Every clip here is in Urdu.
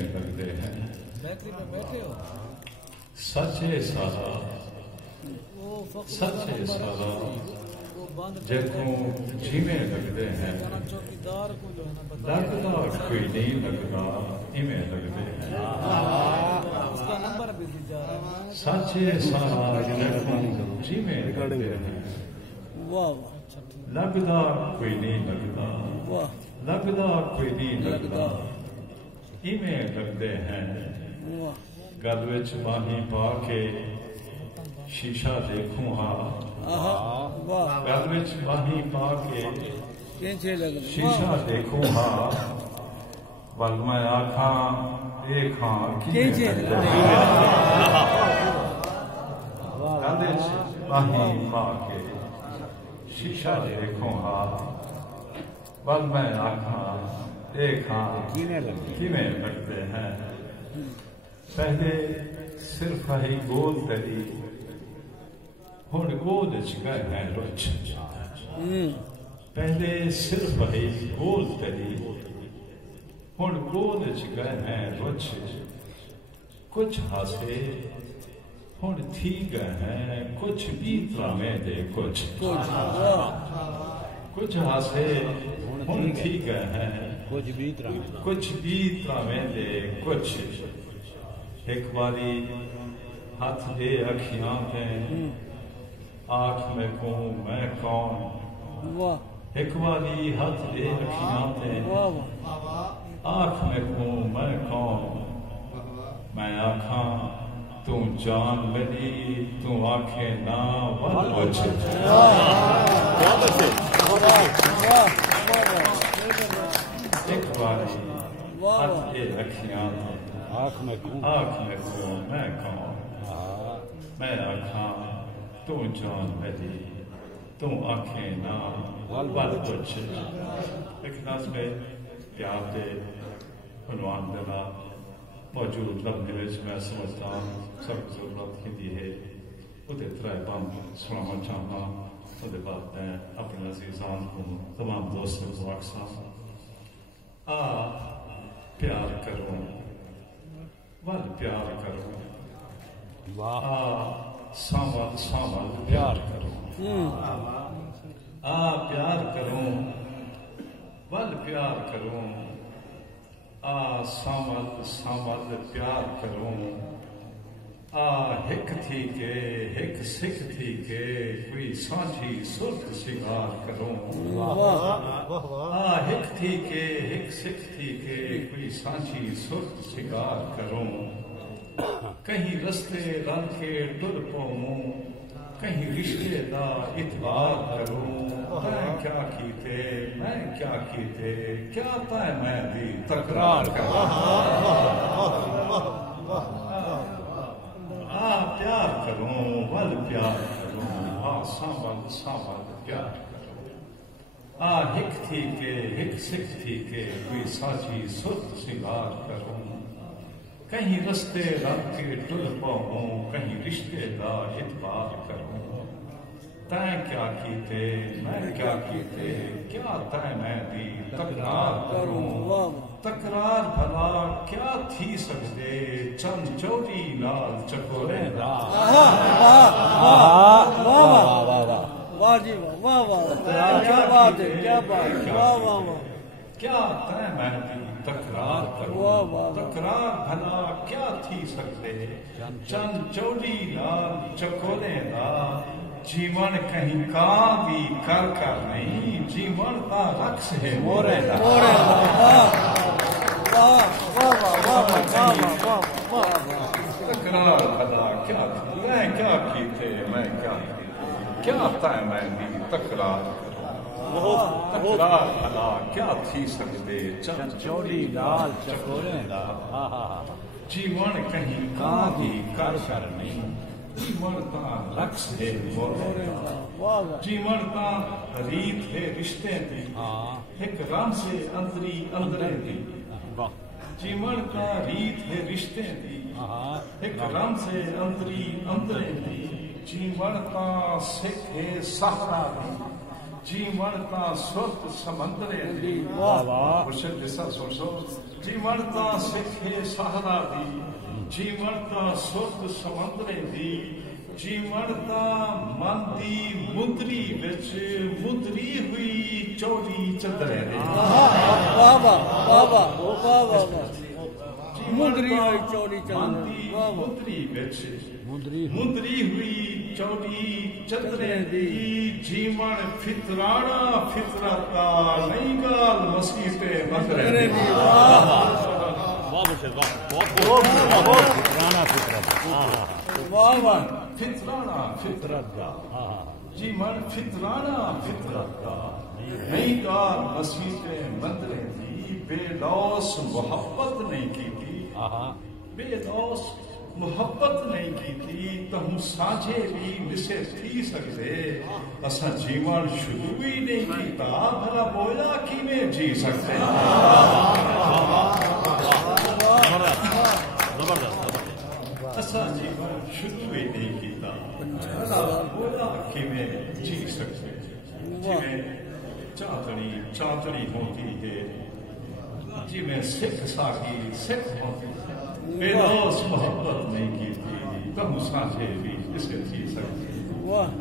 جیویں لگتے ہیں بیٹری پہ بیٹھے ہو سچ ہے سارا سچ ہے سارا جیکوں جیویں لگتے ہیں چوکیدار کو جو ہے نا لگتا کوئی نہیں لگتا ایویں لگتے ہیں اس کا نمبر بھی دی جا رہا ہے سچ ہے سارا جیکوں جیویں لگتے ہیں واہ لگتا کوئی نہیں لگتا واہ لگتا کوئی نہیں لگتا ایویں لگتے ہیں واہ گل وچ باہیں پا کے شیشہ دیکھوں ہاں واہ گل وچ باہیں پا کے کینچے لگ شیشہ دیکھوں ہاں ول میں آکھاں دیکھاں کینچے گل وچ باہیں پا کے شیشہ دیکھوں ہاں ول میں آکھاں دیکھاں کیویں لگتے ہیں پہلے صرف ہی گول تری ہن گول گئے ہیں رچ پہلے صرف ہی گول تری ہن گول گئے ہیں رچ کچھ ہاسے ہن تھی گئے ہیں کچھ بھی ترامے دے کچھ ہاسے ہن تھی گئے ہیں کچھ بھی ترامے دے کچھ ایک باری ہاتھ دے اکھیاں پہ آنکھ میں کہوں میں کون ایک باری ہاتھ دے اکھیاں پہ آنکھ میں کہوں میں کون میں آنکھاں تو جان لگی تو آنکھیں نہ ون بچ ایک باری ہاتھ دے اکھیاں پہ آنکھ میں کہوں میں کون میں آنکھاں تو جان لگی تو آنکھیں نہ ون بچ ایک نظم پیار دے عنوان دینا موجود لمحے وچ میں سمجھتا ہوں سب ضرورت کی ہے وہ ترائے بند سنانا چاہتا وہ بعد میں اپنے عزیزان کو تمام دوستوں کو اکثر پیار کروں ول پیار کروں ساول ساول پیار کروں پیار کروں ول پیار کروں ساول ساول پیار کروں ہک تھی کے ہک سکھ تھی کے کوئی سانجھی سرخ سنگار کروں ہک تھی کے ہک سکھ تھی کے کوئی سانجھی سرخ سنگار کروں کہیں رستے رل کے ٹر پاؤں کہیں رشتے دا اتبار کروں میں کیا کیتے میں کیا کیتے کیا پائے میں بھی تکرار کروں پیار کروں ول پیار کروں ساول ساول پیار کروں ہک تھی کے ہک سکھ تھی کے کوئی سانجھی سرخ سنگار کروں کہیں رستے رل کے ٹر پاؤں کہیں رشتے دا اتبار کروں تائیں کیا کیتے میں کیا کیتے کیا تائیں میں بھی تکرار کروں تکرار بھلا کیا تھی سکتے چند چوری نال چکورے دا واہ جی واہ واہ کیا بات ہے کیا بات واہ واہ واہ کیا تائیں میں بھی تکرار کروں تکرار بھلا کیا تھی سکتے چند چوری نال چکورے دا جیون کہیں کام بھی کر کر نہیں جیون کا رقص ہے مورے دا تکرار بھلا کیا تھی میں کیا کیتے میں کیا کیا تائیں میں بھی تکرار تکرار بھلا کیا تھی سکتے چند چوری نال چکورے دا جیون کہیں کام بھی کر کر نہیں جیون کا رقص ہے جیون کا ریت ہے رشتے دی ایک رام سے اندری اندرے دی جیون کا ریت ہے رشتے دی ایک رام سے اندری اندرے دی جیون کا سکھ ہے سہارا دی جیونتا سرت سمندرے دی مرشد جسا سن سو جیونتا سکھے سہرا دی جیونتا سرت سمندرے دی جیونتا من دی مدری وچ مدری ہوئی چوڑی چدرے دی بابا بابا بابا مدری ہوئی چوڑی چدرے مدری وچ مدری ہوئی چوڑی چدرے دی جیون فطرانا فطرتا نئی گال مسیح تے مدرے دی فطرانا فطرتا جیون فطرانا فطرتا نئی گال مسیح تے مدرے دی بے لوس محبت نہیں کی تھی بے لوس محبت نہیں کی تھی تو ہم سانجھے بھی مسے تھی سکتے اسا جیون شروع بھی نہیں کیتا بھلا بولا کی میں جی سکتے اسا جیون شروع بھی نہیں کیتا بھلا بولا کی میں جی سکتے جی میں چاچڑی ہوتی ہے جی میں سکھ ساکی سکھ ہوتی ہے بے لوس محبت نہیں کی تھی تو ہم سانجھے بھی اسے جی سکتے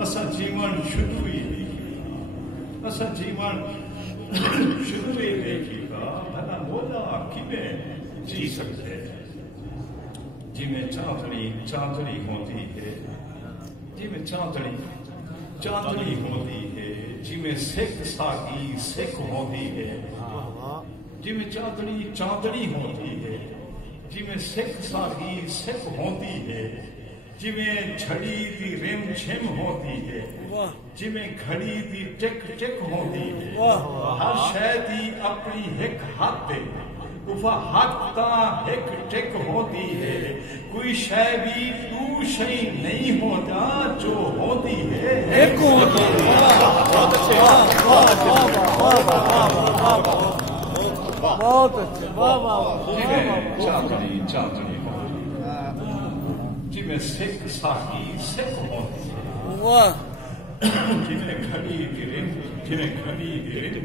اسا جیون شروع ہی نہیں اسا جیون شروع ہی نہیں کیتا بھلا مولا کی میں جی سکتے جی میں چاندڑی ہوتی ہے جی میں چاندڑی ہوتی ہے جی میں سکھ ساکی سکھ ہوتی ہے جی میں چاندڑی ہوتی ہے جی میں سکھ ساکی سکھ ہوتی ہے جی میں چھڑی دی رم چھم ہوتی ہے جی میں گھڑی دی ٹک ٹک ہوتی ہے ہر شے دی اپنی ایک ہاتھ دے وہ ہاتھ تا ایک ٹک ہوتی ہے کوئی شے بھی تو شے نہیں ہوتا جو ہوتی ہے ایک ہوتی ہے بہت اچھا چاندنی جی میں سکھ ساکی سکھ ہوتی ہے جی میں گھڑی دی رم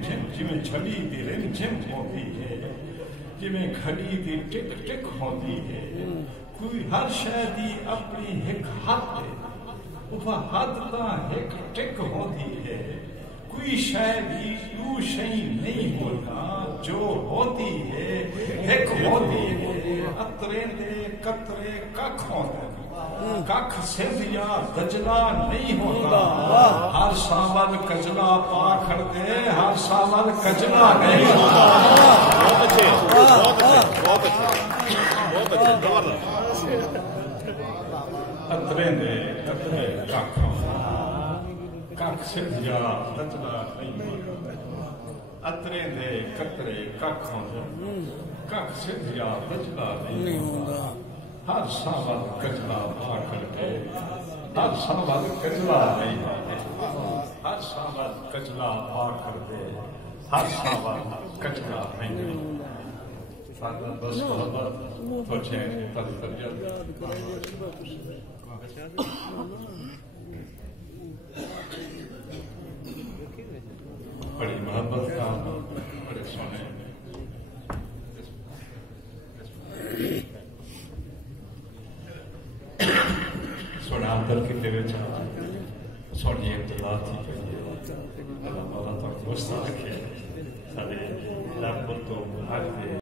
چھم جی میں چھڑی دی رم چھم ہوتی ہے جی میں گھڑی دی ٹک ٹک ہوتی ہے کوئی ہر شے دی اپنی ایک حد ہے وہ حد تا ایک ٹک ہوتی ہے کوئی شے بھی تو شے نہیں ہوتا جو ہوتی ہے ایک ہوتی ہے اترے دے قطرے ککھ ہوتا ہے ککھ صرف یا گجلا نہیں ہوتا ہر ساول کجلا پا کر دے ہر ساول کجلا نہیں ہوتا اترے دے قطرے ککھ ککھ صرف یا گجلا نہیں ہوتا اترے دے قطرے ککھ ہوتا ککھ صرف یا گجلا نہیں ہوتا ہر ساول کجلا پا کر کے ہر ساول کجلا نہیں ہوتے ہر ساول کجلا پا کر دے ہر ساول کجلا نہیں ہوتا بس محبت پوچھیں تب ترجل بڑی محبت کا بڑے سونے سونے اندر کی لے سونی ابتدا تھی اللہ تعالیٰ تک دوست رکھے